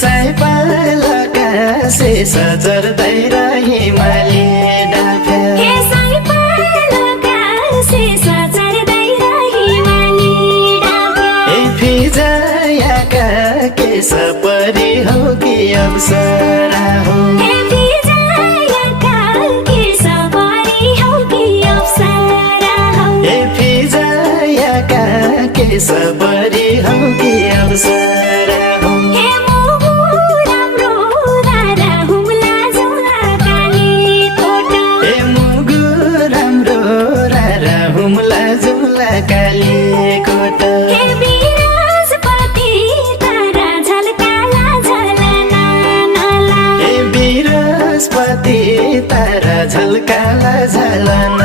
साइपालका शेष चढ्दै रही हिमाली डाफे फिजायाका केस परी हो कि अप्सरा हो फिजायाका केस परी हो कि अप्सरा हो हुम्ला जुम्ला कालीकोट बिरस्पति तारा झल्काला झलना